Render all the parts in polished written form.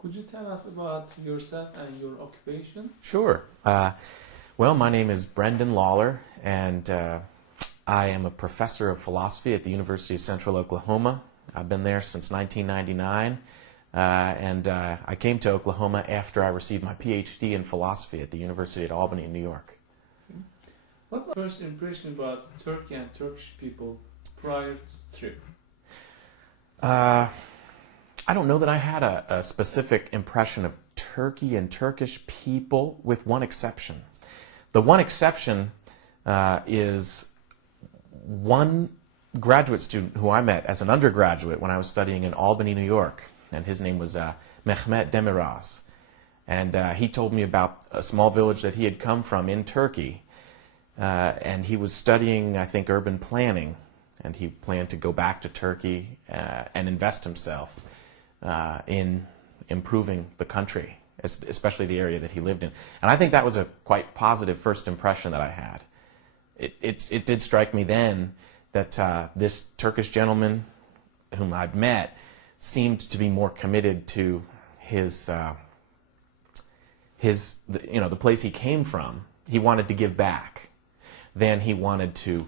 Could you tell us about yourself and your occupation? Sure. Well, my name is Brendan Lalor, and I am a professor of philosophy at the University of Central Oklahoma. I've been there since 1999, and I came to Oklahoma after I received my PhD in philosophy at the University at Albany, New York. What was your first impression about Turkey and Turkish people prior to the trip? I don't know that I had a specific impression of Turkey and Turkish people, with one exception. The one exception is one graduate student who I met as an undergraduate when I was studying in Albany, New York, and his name was Mehmet Demiraz. And he told me about a small village that he had come from in Turkey, and he was studying, I think, urban planning, and he planned to go back to Turkey and invest himself in improving the country, especially the area that he lived in. And I think that was a quite positive first impression that I had. It did strike me then that this Turkish gentleman whom I'd met seemed to be more committed to the place he came from. He wanted to give back than he wanted to,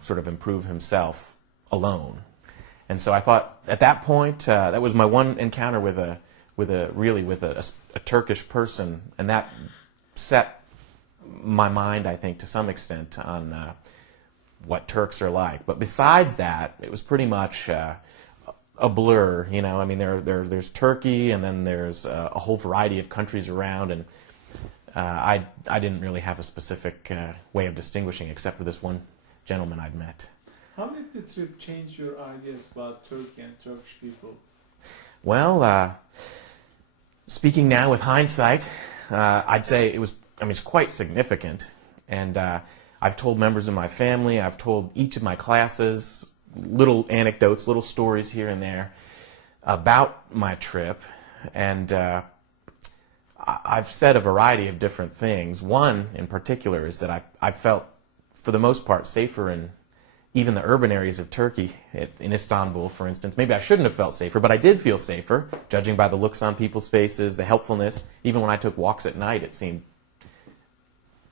sort of improve himself alone. And so I thought at that point that was my one encounter with a Turkish person, and that set my mind, I think, to some extent on what Turks are like. But besides that, it was pretty much a blur. I mean, there's Turkey, and then there's a whole variety of countries around, and I didn't really have a specific way of distinguishing except for this one gentleman I'd met. How did the trip change your ideas about Turkey and Turkish people? Well, speaking now with hindsight, I'd say it's quite significant. And I've told members of my family, I've told each of my classes little anecdotes, little stories here and there about my trip. And I've said a variety of different things. One in particular is that I felt, for the most part, safer in even the urban areas of Turkey, in Istanbul, for instance. Maybe I shouldn't have felt safer, but I did feel safer, judging by the looks on people's faces, the helpfulness. Even when I took walks at night, it seemed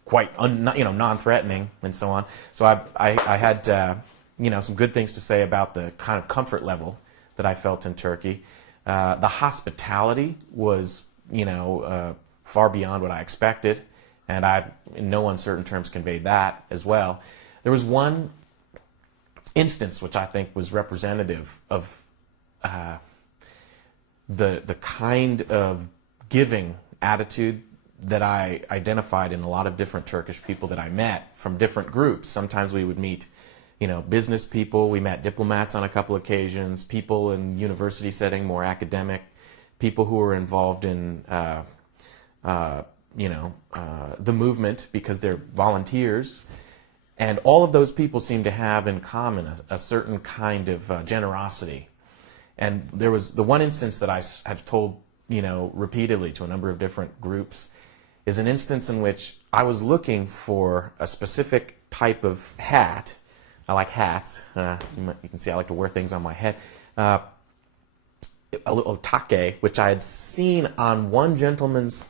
quite non-threatening and so on. So I had some good things to say about the kind of comfort level that I felt in Turkey. The hospitality was far beyond what I expected, and I, in no uncertain terms, conveyed that as well. There was one instance which I think was representative of the kind of giving attitude that I identified in a lot of different Turkish people that I met from different groups. Sometimes we would meet, business people. We met diplomats on a couple occasions, people in university setting, more academic, people who were involved in the movement because they're volunteers. And all of those people seem to have in common a certain kind of generosity. And there was the one instance that I have told, repeatedly to a number of different groups, is an instance in which I was looking for a specific type of hat. I like hats. You can see I like to wear things on my head. A little take, which I had seen on one gentleman's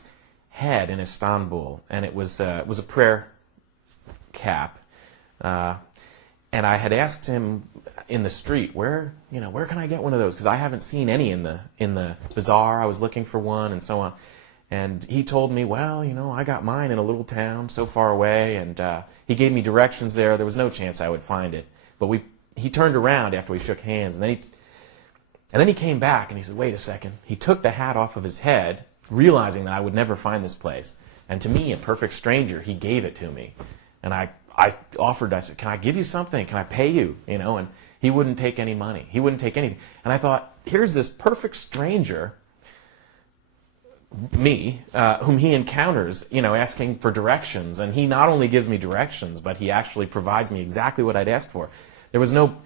head in Istanbul, and it was a prayer cap. And I had asked him in the street, where can I get one of those? Because I haven't seen any in the bazaar. I was looking for one, and so on. And he told me, well, I got mine in a little town so far away, and he gave me directions there. There was no chance I would find it. But he turned around after we shook hands, and then he came back and he said, wait a second. He took the hat off of his head, realizing that I would never find this place. And to me, a perfect stranger, he gave it to me. And I offered, I said, can I give you something? Can I pay you? And he wouldn't take any money. He wouldn't take anything. And I thought, here's this perfect stranger, me, whom he encounters, asking for directions. And he not only gives me directions, but he actually provides me exactly what I'd asked for. There was no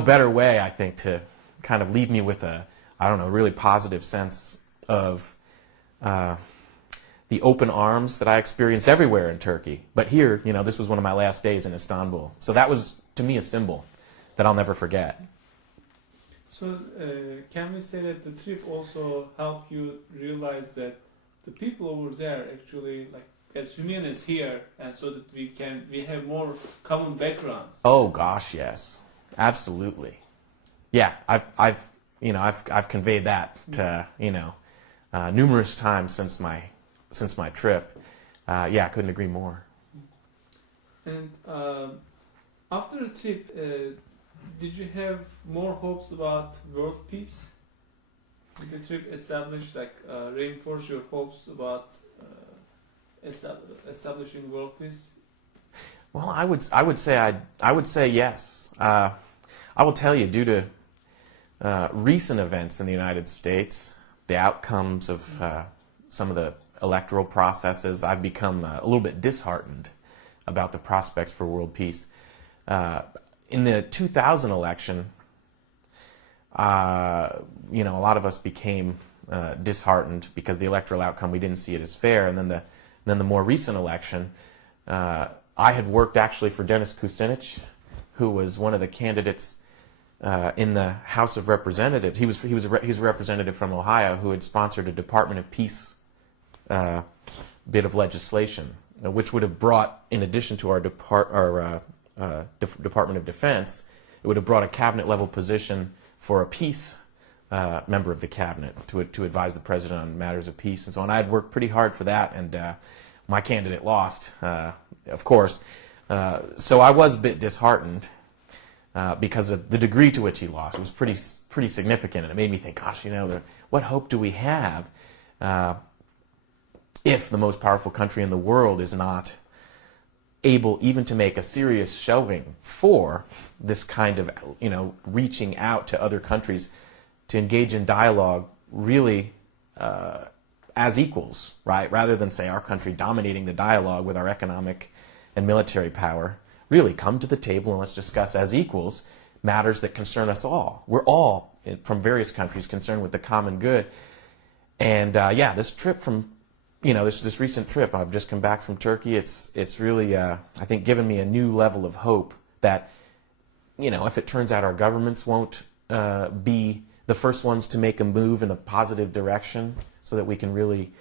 better way, I think, to kind of leave me with a really positive sense of the open arms that I experienced everywhere in Turkey. But here, this was one of my last days in Istanbul. So that was, to me, a symbol that I'll never forget. So can we say that the trip also helped you realize that the people over there actually like as humanists here, and so that we have more common backgrounds? Oh gosh, yes, absolutely. Yeah, I've conveyed that numerous times since my trip. Yeah, I couldn't agree more. And after the trip, did you have more hopes about world peace? Did the trip reinforce your hopes about establishing world peace? Well, I would say yes. I will tell you, due to recent events in the United States, the outcomes of some of the electoral processes, I've become a little bit disheartened about the prospects for world peace. In the 2000 election, a lot of us became disheartened because the electoral outcome, we didn't see it as fair. And then the more recent election, I had worked actually for Dennis Kucinich, who was one of the candidates in the House of Representatives. He was a representative from Ohio who had sponsored a Department of Peace bit of legislation, which would have brought, in addition to our Department of Defense, it would have brought a cabinet-level position for a peace member of the cabinet to advise the president on matters of peace and so on. I had worked pretty hard for that, and my candidate lost, of course. So I was a bit disheartened because of the degree to which he lost. It was pretty significant, and it made me think, gosh, what hope do we have if the most powerful country in the world is not able even to make a serious showing for this kind of, reaching out to other countries to engage in dialogue really as equals, right? Rather than, say, our country dominating the dialogue with our economic and military power. Really come to the table and let's discuss as equals matters that concern us all. We're all, from various countries, concerned with the common good. And this trip from, this recent trip, I've just come back from Turkey, it's really, I think, given me a new level of hope that, if it turns out our governments won't be the first ones to make a move in a positive direction so that we can really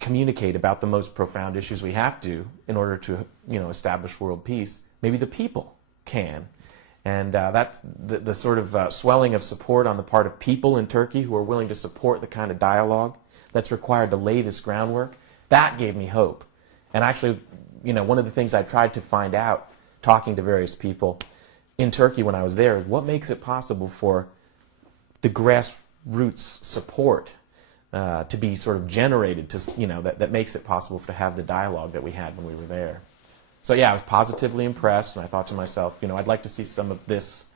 communicate about the most profound issues we have to in order to, establish world peace, maybe the people can. And that's the sort of swelling of support on the part of people in Turkey who are willing to support the kind of dialogue that's required to lay this groundwork. That gave me hope. And actually, one of the things I tried to find out, talking to various people in Turkey when I was there, is what makes it possible for the grassroots support to be sort of generated, that makes it possible to have the dialogue that we had when we were there. So yeah, I was positively impressed, and I thought to myself, I'd like to see some of this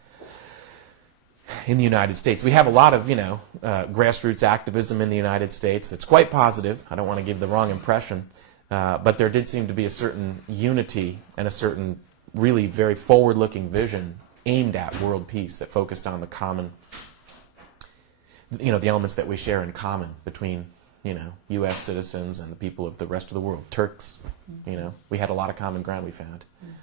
in the United States. We have a lot of, grassroots activism in the United States that's quite positive. I don't want to give the wrong impression, but there did seem to be a certain unity and a certain really very forward-looking vision aimed at world peace that focused on the common, the elements that we share in common between, U.S. citizens and the people of the rest of the world. Turks, we had a lot of common ground we found. Yes.